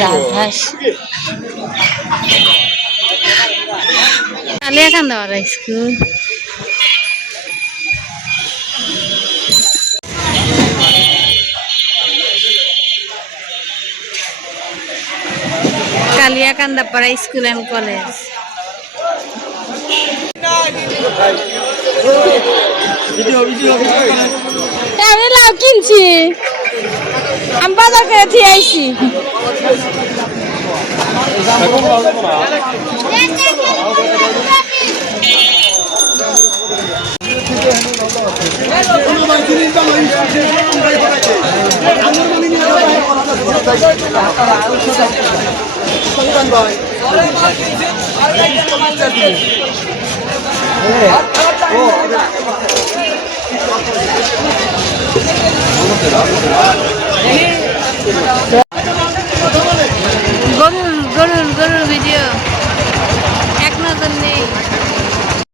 রাজহাঁস কালিয়াকান্দা স্কুল। কালিয়াকান্দা পাড়া school and college আমি লাউ কিনছি। আমি বাজার করে থিয়ে আইছি। ভাই Vamos lá.